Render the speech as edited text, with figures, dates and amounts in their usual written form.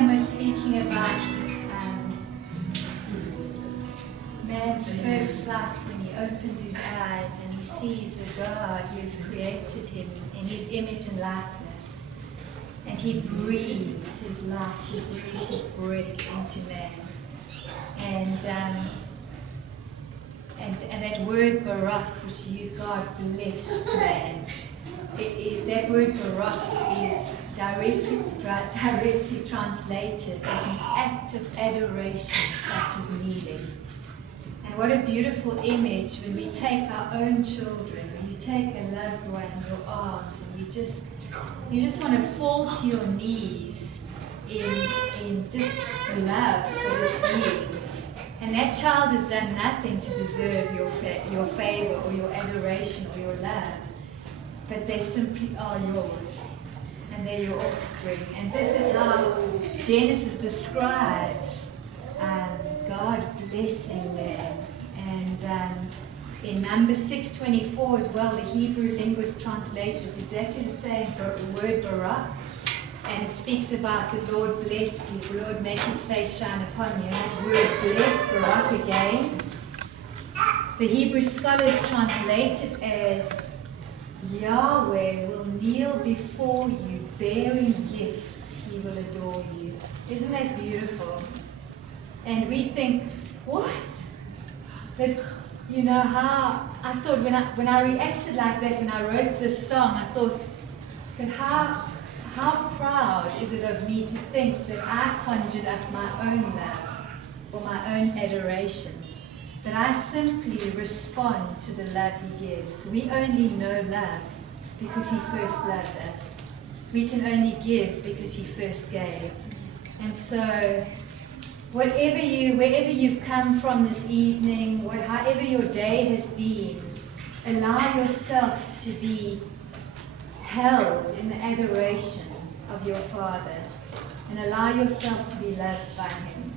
Graham was speaking about man's first sight when he opens his eyes and he sees the God who has created him in his image and likeness. And he breathes his life, he breathes his breath into man. And that word barak, which you use, God blessed man, that word barak is directly translated as an act of adoration, such as kneeling. And what a beautiful image when we take our own children, when you take a loved one in your arms and you just want to fall to your knees in just love for this being. And that child has done nothing to deserve your favor or your adoration or your love. But they simply are yours. And they're your offspring. And this is how Genesis describes God blessing them. And in Numbers 6:24 as well, the Hebrew linguist translated it's exactly the same word barak. And it speaks about the Lord bless you, the Lord make his face shine upon you. And that word bless, barak again, the Hebrew scholars translate it as Yahweh will kneel before you, bearing gifts, he will adore you. Isn't that beautiful? And we think, what? But you know how, I thought when I reacted like that, when I wrote this song, I thought, but how proud is it of me to think that I conjured up my own love or my own adoration, that I simply respond to the love he gives. We only know love because he first loved us. We can only give because he first gave. And so, wherever you've come from this evening, however your day has been, allow yourself to be held in the adoration of your Father and allow yourself to be loved by him.